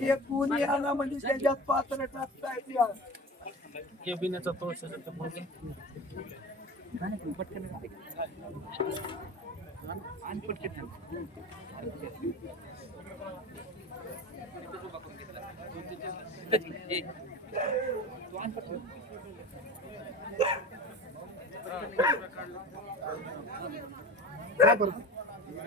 हे कोणी आला म्हणजे त्याच्यात पात्र टाकता येते केबिनेचा तो त्याच्यामुळे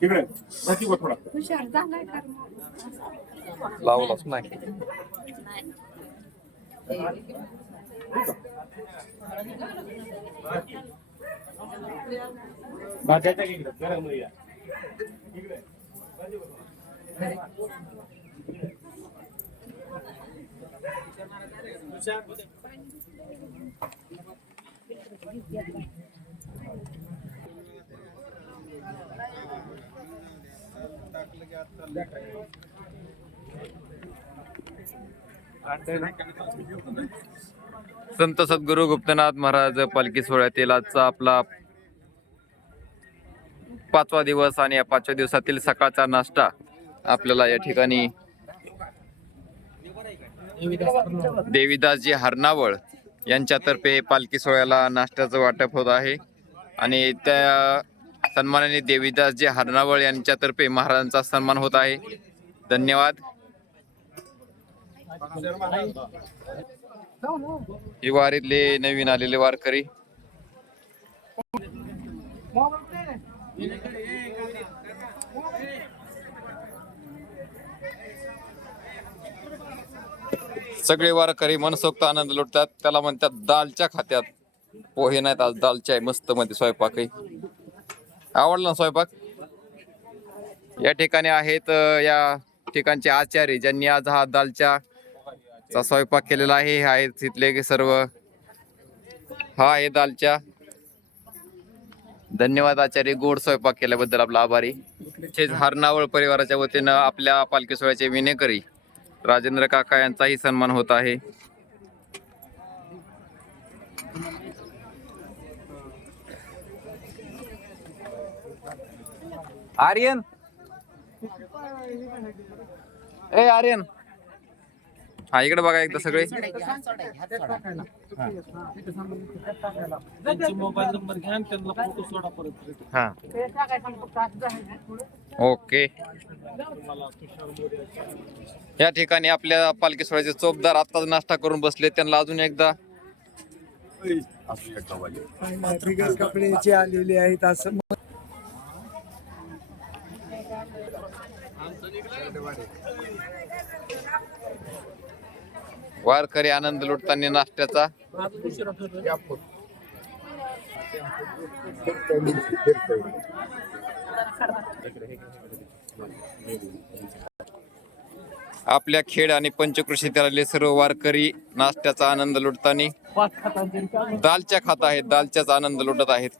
तिकडे नक्की बघ थोडा हुशार झालाय? लावलाच नाही. भाज्याच्या इकडे गरम या. संत सद्गुरु गुप्तनाथ महाराज पालखी सोहळ्यातील आजचा आपला पाचवा दिवस आणि या पाचव्या दिवसातील सकाळचा नाश्ता आपल्याला या ठिकाणी देवीदासजी हरणावळ यांच्यातर्फे पालखी सोहळ्याला नाश्त्याचं वाटप होत आहे. आणि त्या सन्मानाने देवीदासजी हरणावळ यांच्यातर्फे महाराजांचा सन्मान होत आहे. धन्यवाद. ही वारीतले नवीन आलेले वारकरी. सगळे वारकरी मनसोक्त आनंद लुटतात. त्याला म्हणतात दालच्या खात्यात पोहे नाहीत आज दालच्या आहे मस्त मध्ये स्वयंपाकही. आवडला ना स्वयंपाक? या ठिकाणी आहेत या ठिकाणचे आचार्य ज्यांनी आज हा दालच्या चा स्वयंपाक केलेला आहे. हे आहेत तिथले सर्व. हा आहे दालच्या धन्यवाद आचार्य गोड स्वयंपाक केल्याबद्दल आपला आभारी. तसेच हरनावळ परिवाराच्या वतीनं आपल्या पालखी सोहळ्याचे विनेकरी राजेंद्र काका यांचाही सन्मान होत आहे. आर्यन? ए आर्यन. हा इकडे बघा एकदा सगळे. त्यांचे मोबाईल नंबर घ्या आणि त्यांना फोटो सोडा परत हा. ओके. या ठिकाणी आपल्या पालखी सोहळ्याचे चोपदार आत्ताच नाश्ता करून बसले. त्यांना अजून एकदा आलेले आहेत. असं वारकरी आनंद लुटताना नाश्त्याचा. आपल्या खेड आणि पंचकृषी त्याला सर्व वारकरी नाश्त्याचा आनंद लुटताना. दालच्या खात आहेत दालच्याचा आनंद लुटत आहेत.